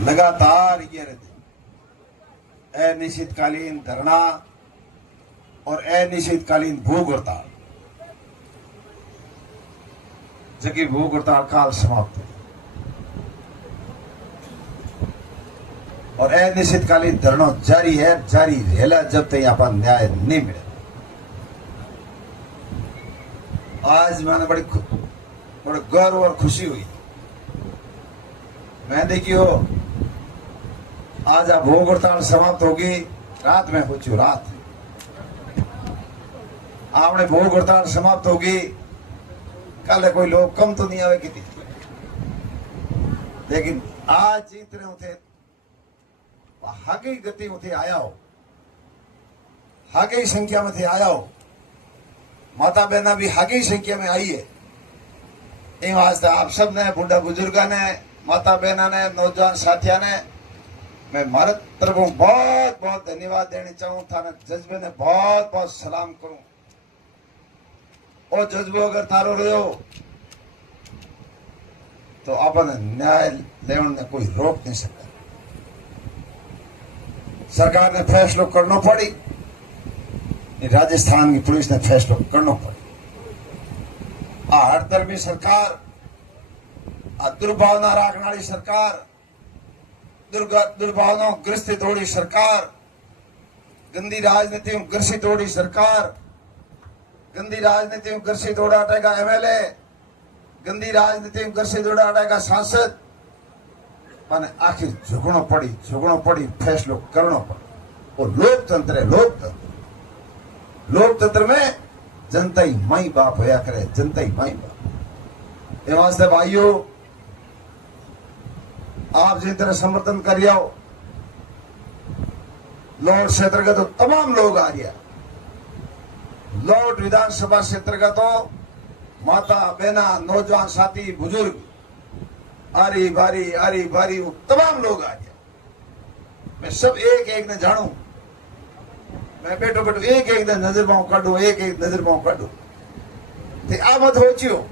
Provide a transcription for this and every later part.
लगातार ये रहते अनिश्चितकालीन धरना और अनिश्चितकालीन भूख हड़ताल, जबकि भूख हड़ताल काल समाप्त है और अनिश्चितकालीन धरना जारी है, जारी रहेगा जब तक यहाँ पर न्याय नहीं मिले। आज मैंने बड़े गर्व और खुशी हुई। मैं देखियो आज आप भूख हड़ताल समाप्त होगी, रात में पूछू रात आपने भूख हड़ताल समाप्त होगी, कल कोई लोग कम तो नहीं आवे कितनी, लेकिन आज जितने होते हागी गति में आया हो, हागी संख्या में आया हो, माता बहना भी हागी संख्या में आई है। इन वास्ते आप सब ने, बुढ़ा बुजुर्गा ने, माता बहना ने, नौजवान साथिया ने मैं भारत तरफों बहुत बहुत धन्यवाद देना चाहूं, थाने जज्बे ने बहुत बहुत सलाम करूं। और जज्बो अगर थारो रहो तो अपन न्याय लेने ने कोई रोक नहीं सकता। सरकार ने फैसलो करना पड़ी, राजस्थान की पुलिस ने फैसलो करना पड़ी। हड़तरमी सरकार, दुर्भावना राखने वाली सरकार, दुर्भावनाओं ग्रसित होड़ी सरकार, गंदी राजनीतियों ग्रसित होड़ी सरकार, गंदी राजनीतियों ग्रसित होड़ा हटेगा एमएलए, गंदी राजनीतियों ग्रसित होड़ा हटेगा सांसद, माने आखिर झुकना पड़ी, फैसलो करना पड़ी। और लोकतंत्र है, लोकतंत्र में जनता ही माई बाप होया करे, जनता ही माई बाप। ये वास्ते भाइयों आप जिस तरह समर्थन करिए हो, लौट क्षेत्र का तो तमाम लोग आ गया, लौट विधानसभा क्षेत्र का तो माता बहना, नौजवान साथी, बुजुर्ग, आरी बारी तमाम लोग आ गया। मैं सब एक एक ने जानू, मैं बैठो एक एक ने नजर पाऊं काढू, एक एक नजर पाऊं काढू। ते आ मत होचियो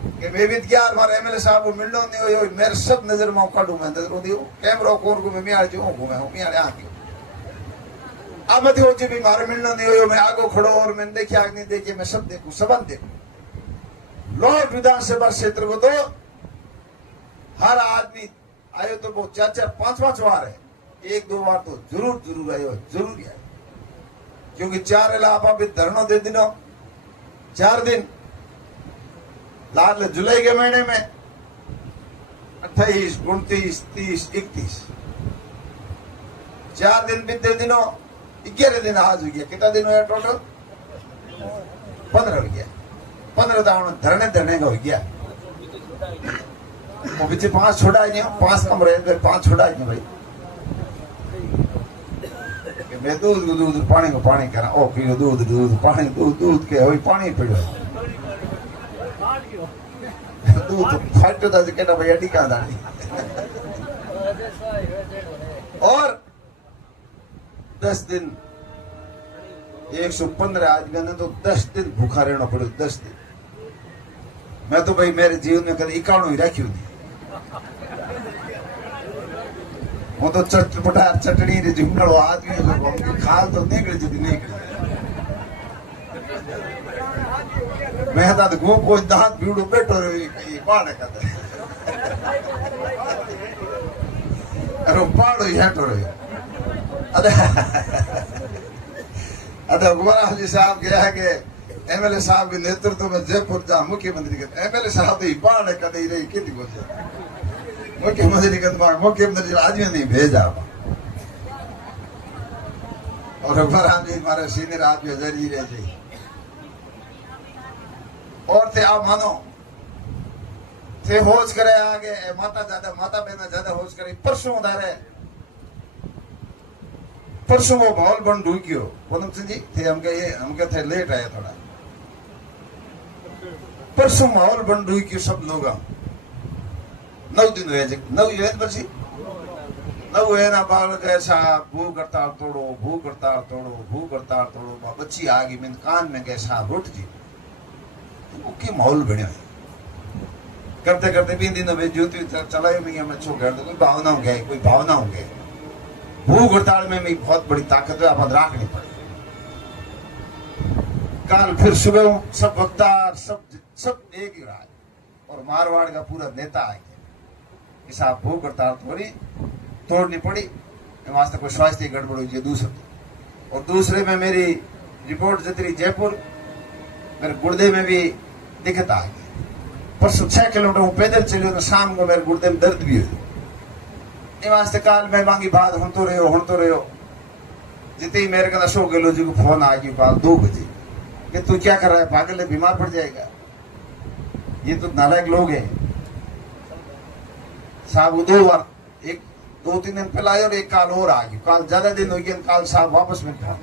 कि मैं भी क्या मारे एमएलए साहब को मिलनो नहीं हो, मेरे सब नजर पाऊं काढू, मैं नजर दियो कैमरा कोर को मैं मियाड़ जो घूमे हूं, मियाड़ आ गयो। आ मत होची भी मारे मिलनो नहीं हो, मैं आगो खड़ो और मैंने देखिया नहीं देखिए, मैं सब देखूं, सबन देखूं। लौट विधानसभा क्षेत्र को तो हर आदमी आयो तो वो 4-4, 5-5 बार है, 1-2 बार तो जरूर आयो, जरूर आयो। क्योंकि 4 आप भी धरना दे दिनो, 4 दिन लाल जुलाई के महीने में 28, 29, 30, 31 4 दिन भी दे दिनो, 11 दिन आज हो गया। कितना दिन हुआ टोटल? 15 हो गया। 15 दावण धरने का हो गया। वो पीछे 5 छोड़ा ही नहीं, 5 कम रहे, 5 छोड़ा ही नहीं भाई। मैं दूध पानी को पानी करा, ओ पियो दूध पानी, दूध के हो पानी पियो, दूध फाटो था केटा भाई अड़ी का दानी। और 10 दिन 115 आदमी ने तो 10 दिन भूखा रहना पड़े, 10 दिन। मैं तो भाई मेरे जीवन में कभी 51 ही रखी हुई, वो तो चटपटा चटनी रे जुमड़ो आदमी को खाल तो निकल जदी निकल। मैं तो गो कोई दांत भीड़ो बैठो रे ये पाड़े का अरे पाड़ो ही हटो रे। अरे कुमार जी साहब गया है कि एमएलए साहब के नेतृत्व में जयपुर जा मुख्यमंत्री के एमएलए साहब तो ही पाड़े का नहीं रही कितनी को मुख्यमंत्री आदमी नहीं भेजा। और हमारे सीनियर आदमी जरिए रह जाए और थे आप मानो थे होश करे आगे माता बहना ज्यादा होश करे। परसों उधारे परसों वो माहौल बन ढूंढियो पूनम सिंह जी थे हमके थे लेट आए थोड़ा। परसों माहौल बन ढूंढियो सब लोग 9 दिन हुए 9 हुए बसी 9 हुए ना बाल कैसा भूख हड़ताल तोड़ो बच्ची आ गई मैंने कान में कैसा रुट जी की माहौल बने करते करते भी दिनों में ज्योति चलाए में मैं छो कर कोई भावना हो गए, कोई भावना हो गए। भूख हड़ताल में भी बहुत बड़ी ताकत है, आप राखनी पड़े। काल फिर सुबह सब वक्ता सब एक ही रहा और मारवाड़ का पूरा नेता आ गया। इस आप भूख हड़ताल थोड़ी तोड़नी पड़ी, वास्ते कोई स्वास्थ्य गड़बड़ हुई दूसरे। और दूसरे में मेरी रिपोर्ट जतरी जयपुर, मेरे गुर्दे में भी दिक्कत आ गई। परसों 6 किलोमीटर हूँ पैदल चलियो तो शाम को मेरे गुर्दे में दर्द भी हुई। वास्ते काल मैं मांगी बात हम तो रहो जितने ही मेरे का 100 किलो जी को फोन आ गई काल 2 बजे कि तू क्या कर रहा है, पागल है, बीमार पड़ जाएगा। ये तो नालायक लोग हैं साहब। 2-3 दिन पहले आए और एक काल और आ गई। काल ज्यादा दिन हो गया, काल साहब वापस में था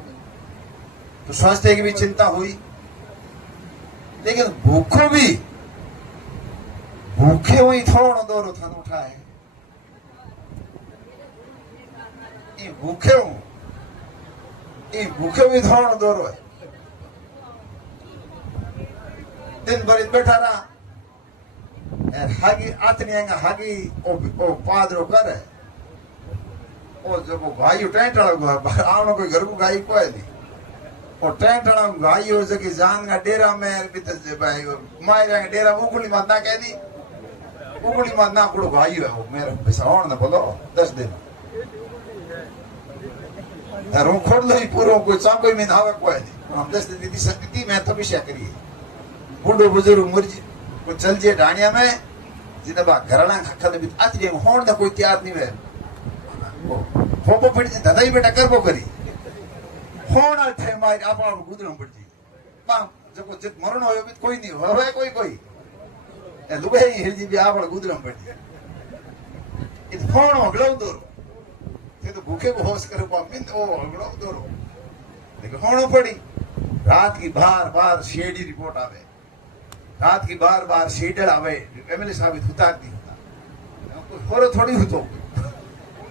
तो स्वास्थ्य की भी चिंता हुई। लेकिन भूखे हुई थोड़ा दौर उठाए भूखे हुई थोड़ा दौर दिन भर बैठा रहा हागी आतनी आएगा हागी ओ पादरो कर ओ जब वो भाई टेंट आवनो कोई घर को गाई कोई नहीं और टेंट गाई हो सके जान का डेरा में भाई मायरा का डेरा उगली मत ना कह दी उगली मत ना कुड़ गाई है वो मेरे बिसावण ना बोलो 10 दिन रू खोल लो पूरा कोई चा कोई में नावे कोई नहीं। हम 10 दिन दी सकती थी मैं तपस्या करिए बूढ़ो बुजुर्ग मुर्जी को चल जे डानिया में जिदा घरना खखल भी आती होण ना कोई तैयार नहीं है फोपो पड़ जे दादा ही बेटा करबो करी होण थे मार आपा गुदरम पड़ जी बा जको जित मरण होयो भी कोई नहीं होवे कोई ए लुबे ही जी भी आपा गुदरम पड़ जी इत फोण हगलो दोरो ते तो भूखे को होश करे पा मिन ओ हगलो दोरो लेकिन होणो पड़ी। रात की बार शेडी रिपोर्ट आवे, रात की बार शेडर आवे, एमएलए साहब उतार दी होता होरो थोड़ी होतो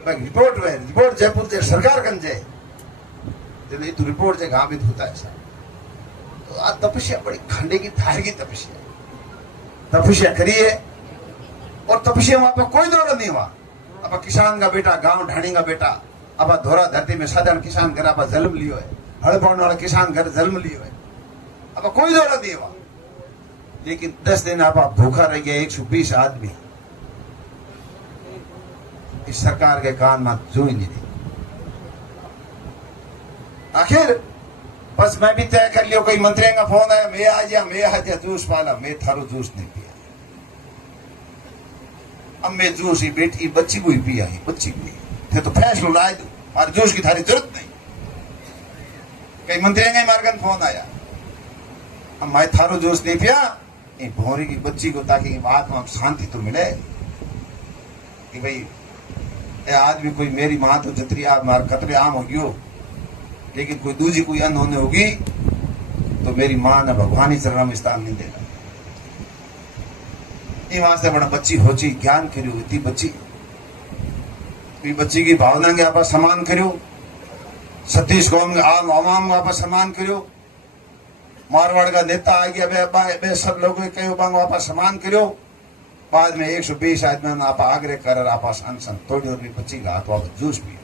रिपोर्ट जयपुर से सरकार कन जाए जब तू रिपोर्ट से गांव होता है तो आज तपस्या बड़ी खंडे की थार की तपस्या करिए और तपस्या वहां पर कोई दौरा नहीं हुआ। अब किसान का बेटा गांव ढाणी का बेटा अब धोरा धरती में साधारण किसान घर आप जन्म लियो है, हड़ पाने वाला किसान घर जन्म लियो है, अब कोई दौरा नहीं हुआ। लेकिन 10 दिन आप भूखा रह गया 120 आदमी इस सरकार के कान में जो ही नहीं दी। आखिर बस मैं भी तय कर लियो कोई मंत्री का फोन आया मैं आ जा जूस पाला मैं थारो जूस नहीं पिया। अब मैं जूस ही बेटी बच्ची को ही पिया ही बच्ची भी थे तो फैसलो लाए दो और जूस की थारी जरूरत नहीं। कई मंत्री का मार्गन फोन आया अब मैं थारो जूस नहीं पिया ये भौरी की बच्ची को ताकि आत्मा शांति तो मिले कि भाई आज भी कोई मेरी मां तो जतरी आप मार खतरे आम होगी लेकिन कोई दूजी कोई अन होने होगी तो मेरी मां ने भगवानी चरण में स्थान नहीं देगा। वास्ते बड़ा बच्ची होची ज्ञान करियो इतनी बच्ची की भावना के आप सम्मान करियो, सतीश कौम आम आवाम आप सम्मान करियो, मारवाड़ का नेता आ गया बे सब लोगों के आप सम्मान करियो। बाद में 120 आदमी आप आग्रह कर आप अनशन थोड़ी और भी बच्ची का तो आप जूस पियो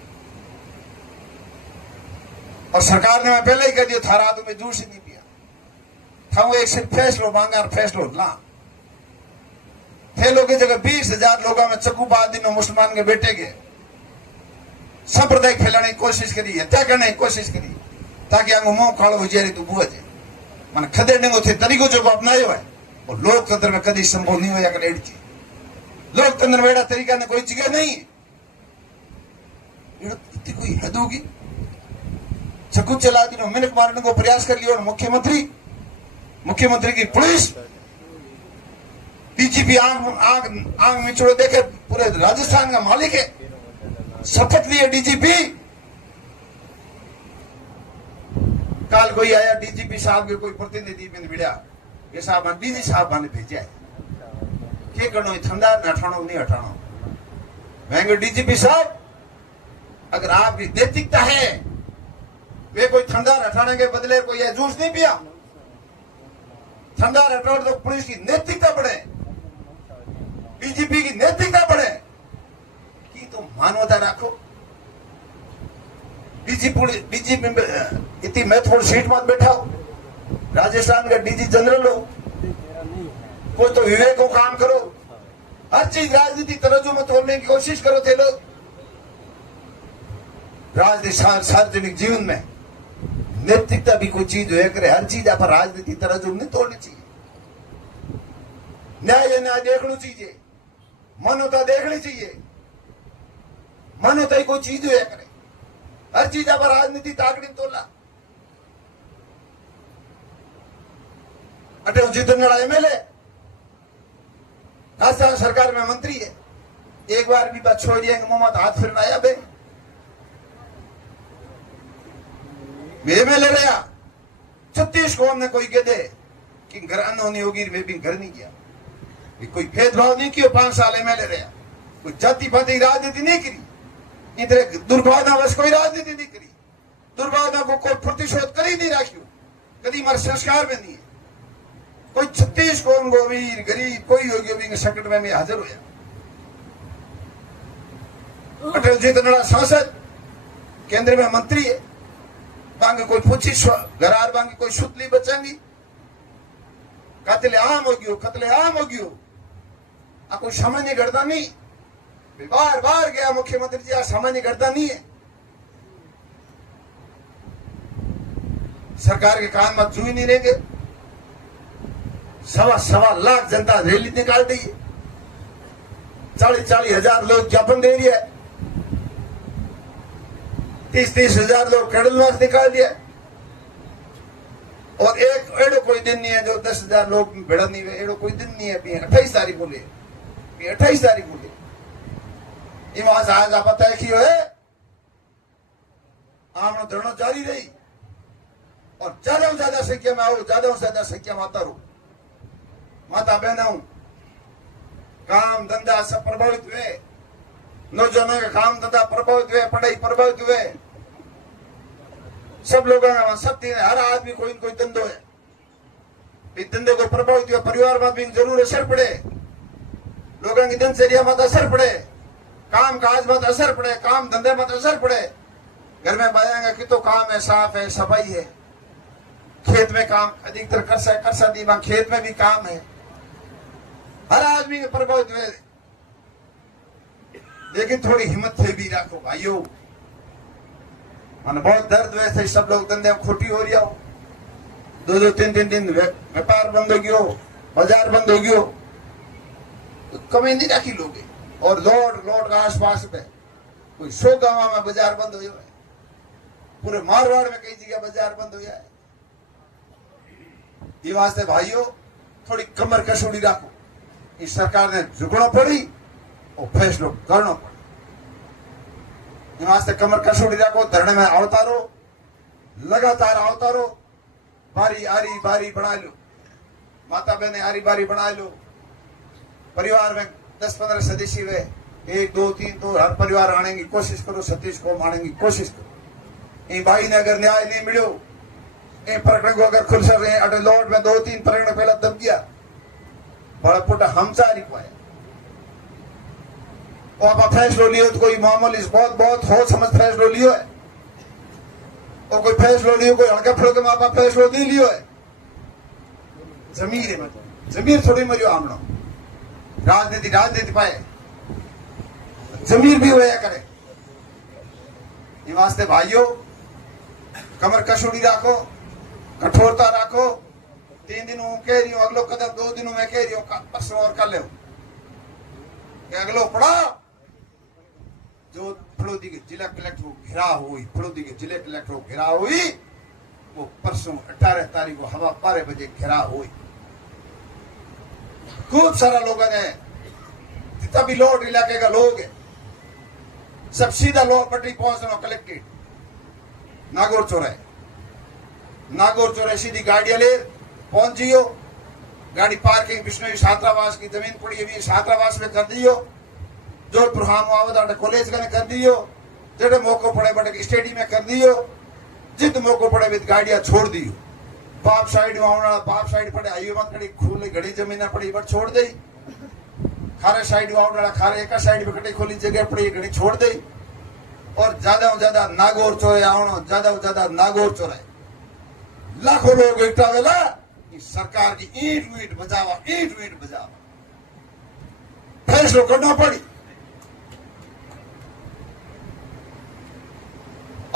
और सरकार ने मैं पहले ही कह दिया था रात में जूस ही नहीं पिया था वो एक सिर्फ फैसलो मांगा और फैसलो ला थे लोग की जगह 20,000 लोगों में चकूबादी में मुसलमान के बेटे के सांप्रदायिक फैलाने की कोशिश करी, हत्या करने की कोशिश करी ताकि आंगो मुंह कालो हो जाए तो बुआ जाए मन खदेड़ने को थे तरीको जो अपनायो है और लोकतंत्र में कभी संभव नहीं हो जाकर एड़ी लोकतंत्र में एड़ा तरीका ने कोई जगह नहीं इतनी कोई हद होगी। चकू चला दी मिनट मारने को प्रयास कर लिया और मुख्यमंत्री की पुलिस डीजीपी आंग मिचड़ो देखे पूरे राजस्थान का मालिक है शपथ लिए डीजीपी। कल कोई आया डीजीपी साहब के कोई प्रतिनिधि मैंने मिला ये साहब डीजी साहब ने भेजा है क्या करना ठंडा न हटाना नहीं हटाना। मैं डीजीपी साहब अगर आपकी नैतिकता है वे कोई ठंडा हटाने के बदले कोई जूस नहीं पिया ठंडा हटाओ तो पुलिस की नैतिकता बढ़े बीजेपी की नैतिकता बढ़े कि तुम मानवता रखो। बीजेपी में इतनी महत्वपूर्ण सीट मत बैठाओ। राजस्थान का डीजी जनरल हो, कोई तो विवेक को काम करो। हर चीज राजनीति तराजू में तोड़ने की कोशिश करो थे लोग। राजनीति सार्वजनिक जीवन में नैतिकता भी कोई चीज हुआ करे। हर चीज आप राजनीति तराजू नहीं तोड़नी चाहिए। न्याय देखना चाहिए, मानवता देखनी चाहिए। मानवता ही कोई चीज हुआ करे। हर चीज आप राजनीति ताकड़ी तोला। अटे जितने एमएलए राजस्थान सरकार में मंत्री है, एक बार भी बात छोड़ दिया कि मोहम्मद हाथ फिरना आया बे एमएलए रहा। 36 को हमने कोई कह दे कि घर अनहोनी होगी, वे भी घर नहीं किया। कोई भेदभाव नहीं किया। 5 साल एमएलए रहा। कोई जाति पाति राजनीति नहीं करी। इधर दुर्भावनावश कोई राजनीति नहीं करी। दुर्भावना को कोई प्रतिशोध कर ही नहीं राखियो। कभी हमारे संस्कार में नहीं है। कोई 36 को उनको अमीर गरीब कोई होगी अभी संकट में मैं हाजिर हुआ। अटल जी तो सांसद, केंद्र में मंत्री है। बांगे कोई पूछी घरार बांगे कोई सुतली बचांगी। कतले आम हो गयो, कतले आम हो गयो। आ कोई सामान्य घटना नहीं। बार बार गया मुख्यमंत्री जी, आ सामान्य घटना नहीं है। सरकार के कान में चू ही नहीं रहेंगे। 1.25 लाख जनता रैली निकाल दी है। 40 हजार लोग ज्ञापन दे रही है। 30 हजार लोग कैडल मार्च निकाल दिया। और एक एडो कोई दिन नहीं है जो 10 हजार लोग भिड़ा नहीं हुए। एडो कोई दिन नहीं है। 28 तारीख को ले, 28 तारीख को ले वहां से आज आप तय की है। आमनो धरना जारी रही और ज्यादा से ज्यादा संख्या में आओ, ज्यादा से ज्यादा संख्या में आता रहो। माता बहनों, काम धंधा सब प्रभावित हुए। नौजवानों का काम धंधा प्रभावित हुए, पढ़ाई प्रभावित हुए। सब लोगों का सब हर आदमी कोई न कोई धंधो है। इस धंधे को प्रभावित हुआ। परिवार में भी जरूर असर पड़े। लोगों की दिनचर्या में असर पड़े। काम काज में असर पड़े। काम धंधे में असर पड़े। घर में बताएंगे कि तो काम है, साफ है, सफाई है। खेत में काम अधिकतर कर सकती, खेत में भी काम है। हर आदमी के प्रभावित हुए। लेकिन थोड़ी हिम्मत से भी रखो भाइयों। मैंने बहुत दर्द हुए थे। सब लोग धंधे में खोटी हो रहा हो। 2-2, 3-3 दिन व्यापार बंद हो गयो, बाजार बंद हो गयो। तो कमी नहीं रखी लोगे। और लोड का आसपास में कोई 100 गांव में बाजार बंद हो जाए। पूरे मारवाड़ में कई जगह बाजार बंद हो जाए। ये वास्ते भाइयों थोड़ी कमर कसौड़ी रखो। इस सरकार ने झुकना पड़ी और फैसलो करना पड़ा। ये वास्ते कमर कसौड़ी रखो। धरने में आवता रहो, लगातार आवता रहो। बारी आरी बारी बना लो। माता बहने आरी बारी बना लो। परिवार में 10-15 सदस्य हुए, 1, 2, 3 तो हर परिवार आने की कोशिश करो। 37 को आने की कोशिश करो। इन भाई ने अगर न्याय नहीं मिलो, इन प्रकरण को अगर खुल सके अटे लौट में 2-3 प्रकरण पहला दब गया। बड़ा पुटा हमचारी को है। और आप फैसलो लियो तो कोई मामूली बहुत हो समझ फैसलो लियो है। और कोई फैसलो लियो कोई हल्का फुल्का में आप फैसलो नहीं लियो है। जमीर है, मतलब जमीर थोड़ी मरियो आमनो। राजनीति पाए जमीर भी होया करे। ये वास्ते भाइयों कमर कसौड़ी रखो, कठोरता रखो। 3 दिन कह रही हूं, अगलो कदम 2 दिनों में कह रही हूं, परसों और कर ले अगलो पड़ा। जो फड़ौदी के जिला कलेक्टर को घेराव हुई, फड़ौदी के जिले कलेक्टर को घेराव हुई, वो परसों 18 तारीख को हवा 12 बजे घेराव हुई। खूब सारा लोगों ने, जितना भी लोड इलाके का लोग है, सब सीधा लोड पटरी पहुंचना। कलेक्ट्रेट नागौर चौराहे सीधी गाड़ियां ले पहुंच जियो। गाड़ी पार्किंग बिश्नोई छात्रावास की जमीन पड़ी है, छात्रावास में कर दियो। जोधपुर हम कॉलेज का कर दियो। जेडे मौको पड़े बड़े स्टेडियम में कर दियो। जित मौको पड़े भी गाड़ियां छोड़ दियो। बाप साइड में पड़े हाईवे मत खड़ी खुले घड़ी जमीन पड़ी बट छोड़ दी। खारे साइड वाला खारे एक साइड में कटी खोली जगह पड़ी घड़ी छोड़ दे और ज्यादा नागौर चोरे आवणो ज्यादा नागौर चोरे लाखों लोग इकट्ठा वेला सरकार की ईंट वीट बजावा फैसलो करना पड़ी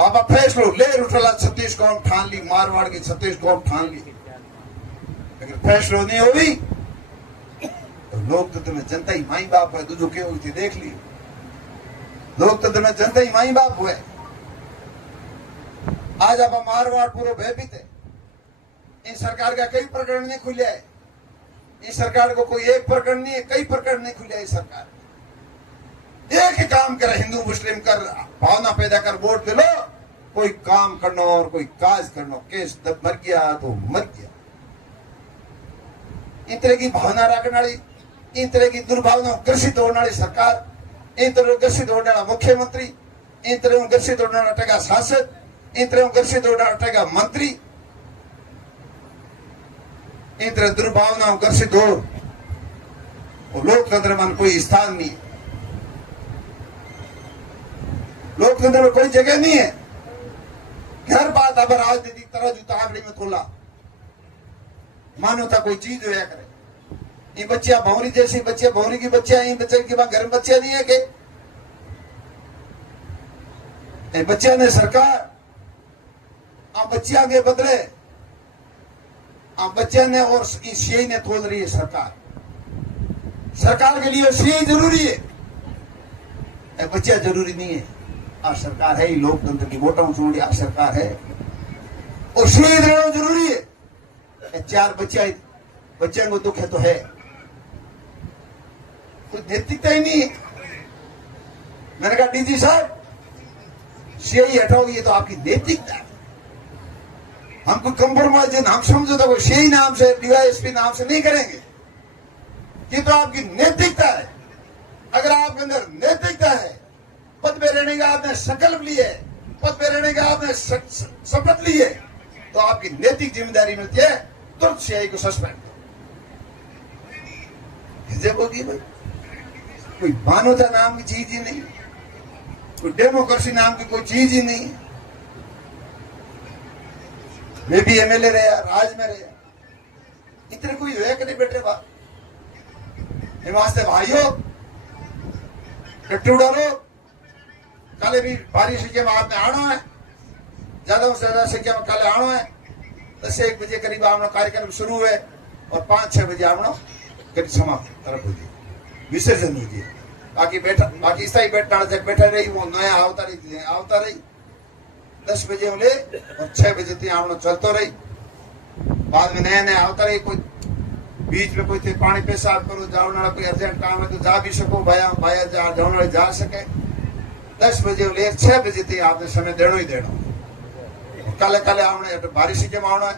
आप फैसलो ले उठला 36 कौम ठान ली मारवाड़ की 36 कौम ठान ली अगर फैसलो नहीं होगी तो लोकतंत्र में जनता ही माई बाप है दूजो क्यों हुई थी देख ली लोकतंत्र में जनता ही माई बाप हुए आज आप मारवाड़ पूरा भयभीत है इन सरकार का कई प्रकरण नहीं खुले है इस सरकार को कोई एक प्रकरण नहीं है कई प्रकरण नहीं खुले इस सरकार एक ही काम करे हिंदू मुस्लिम कर भावना पैदा कर वोट दे लो कोई काम करना और कोई काज करना केस जब मर गया तो मर गया इन तरह की भावना रखने वाली इन तरह की दुर्भावना ग्रसित होने वाली सरकार इन तरह ग्रसित होने वाला मुख्यमंत्री इन तरह ग्रसित होने वाला टका सांसद इन तरह ग्रसित होने वाला टका मंत्री इन तरह दुर्भावनाओं ग्रसित हो लोकतंत्र में कोई स्थान नहीं है लोकतंत्र में कोई जगह नहीं है हर बात अब राजनीतिक तरह जूता आंकड़ी में तोला मानवता कोई चीज होया करे ये बच्चियां भौरी जैसी बच्चियां भौरी की बच्चियां इन बच्चे के घर में बच्चियां नहीं है के बच्चियां ने सरकार आप बच्चियां के बदले आप बच्चियां ने और सीआई ने तोल रही है सरकार के लिए सीआई जरूरी है बच्चियां जरूरी नहीं है आज सरकार है लोकतंत्र की वोटों चुनी आज सरकार है और सीआई देना जरूरी है 4 बच्चों को दुख है तो है कोई नैतिकता ही नहीं है मैंने कहा डीजी साहब सीआई हटाओगे ये तो आपकी नैतिकता है हम कोई कंप्रोमाइज हम समझौता कोई सीआई नाम से डीवाईएसपी नाम से नहीं करेंगे ये तो आपकी नैतिकता है अगर आपके अंदर नैतिकता है पद पे रहने का आपने संकल्प लिए पद पे रहने का आपने शपथ ली है तो आपकी नैतिक जिम्मेदारी मिलती है तुरंत सीआई को सस्पेंड होगी भाई कोई मानवता नाम की चीज ही नहीं कोई डेमोक्रेसी नाम की कोई चीज ही नहीं मैं भी एमएलए रहा राज में रहा इतने कोई है कि नहीं बैठे बात वास्ते भाइयों डट्टू डालो काले भी भारी संख्या में आपने आना है ज्यादा से ज्यादा संख्या में काले आना है 10-1 बजे करीब आपनो कार्यक्रम शुरू है और 5-6 बजे आपनो करीब समाप्त तरफ होगी विसर्जन होगी बाकी स्थायी बैठा रही वो नया आवता रही 10 बजे ले और 6 बजे तक आपनो चलतो रही बाद में नया आवता रही कोई बीच में कोई पानी पेशाब करो जाने वाला कोई अर्जेंट काम है तो जा भी सको भाया जाने वाले जा सके 10 बजे ले 6 बजे तक आपने समय देना ही देना काले आपने भारी संख्या में आना है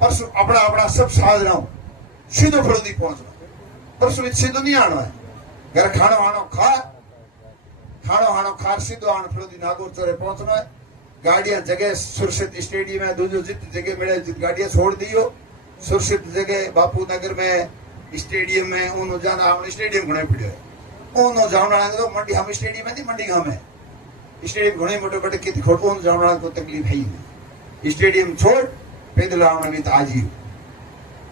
परसों अपना सब साज रहा हूं सीधो फड़ोदी पहुंचना परसों सीधो नहीं आना है घर खानो हानो खा सीधो आना फड़ोदी नागौर चौरे पहुंचना है गाड़ियां जगह सुरक्षित स्टेडियम है दूसरी जित जगह मिले जित गाड़ियां छोड़ दियो सुरक्षित जगह बापू नगर में स्टेडियम में उन्हों जाना हमने स्टेडियम घणे पड़ो है उन्हों जाना तो मंडी हम स्टेडियम है मंडी गांव में स्टेडियम घणे मोटे बड़े कित खोट उन जाना को तकलीफ है ही स्टेडियम छोड़ पैदल आना नहीं तो आज ही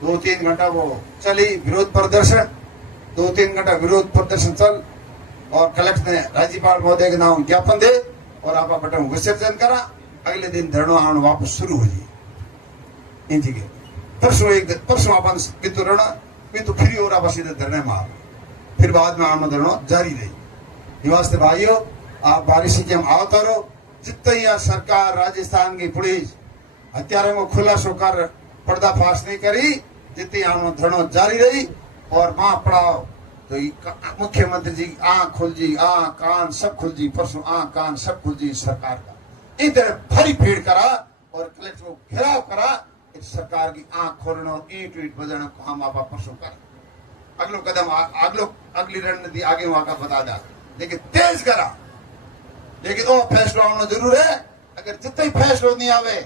2-3 घंटा वो चली विरोध प्रदर्शन 2-3 घंटा विरोध प्रदर्शन चल और कलेक्टर ने राज्यपाल महोदय के नाम ज्ञापन दे और आप बटन विसर्जन करा अगले दिन धरना आना वापस शुरू हो जाए इन जगह परसों अपन किंतु रण किंतु फ्री और आप सीधे धरने में आ फिर बाद में आना धरना जारी रही वास्ते भाइयों आप बारिश के हम आवता रहो जितने यहाँ सरकार राजस्थान की पुलिस हत्यारों को खुलासो कर पर्दाफाश नहीं करी जितनी आना धरना जारी रही और मां पड़ाओ तो मुख्यमंत्री जी आंख खुल जी आंख कान सब खुल जी परसों आंख कान सब खुल जी सरकार का इधर भरी भीड़ करा और कलेक्टर को घेराव करा इस सरकार की आंख खोलना और ईंट बजाना को हम आप परसों कर अगलो कदम अगली रणनीति आगे वहां का बता दा लेकिन तेज करा लेकिन वो फैसला होना जरूर है अगर जितने ही फैसलो नहीं आवे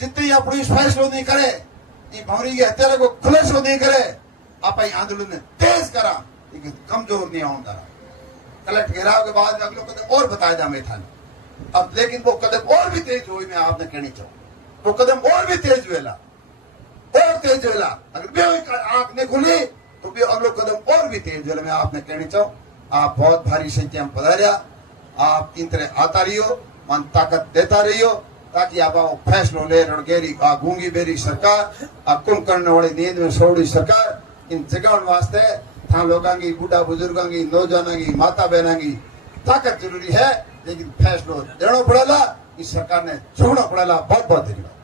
जितने यहाँ पुलिस फैसलो नहीं करे ये भौरी की हत्या को खुलासो नहीं करे आप आंदोलन ने तेज करा लेकिन कमजोर नहीं होता। कलेक्ट घेराव के बाद में अगलो कदम और बताया जा मैं था। अब लेकिन वो कदम और भी तेज हुई, मैं आपने कहनी चाहूँ वो कदम और भी तेज वेला, और तेज वेला। अगर बे आंख नहीं खुली तो भी अगलो कदम और भी तेज वेला। मैं आपने कहनी चाहूँ आप बहुत भारी संख्या में पधारिया, आप इन तरह आता रहियो, मन ताकत देता रहियो, ताकि आप फैसलो ले रणगेरी आ गूंगी बेरी सरकार आ कुंभकर्ण वाली नींद में सोड़ी सरकार इन जगाउन वास्ते था लोगों की, बूढ़ा बुजुर्गों की, नौजवानों की, माता बहनों की ताकत जरूरी है, लेकिन फैसलो देना पड़ेगा। इस सरकार ने झुकना पड़ेगा। बहुत बहुत धन्यवाद।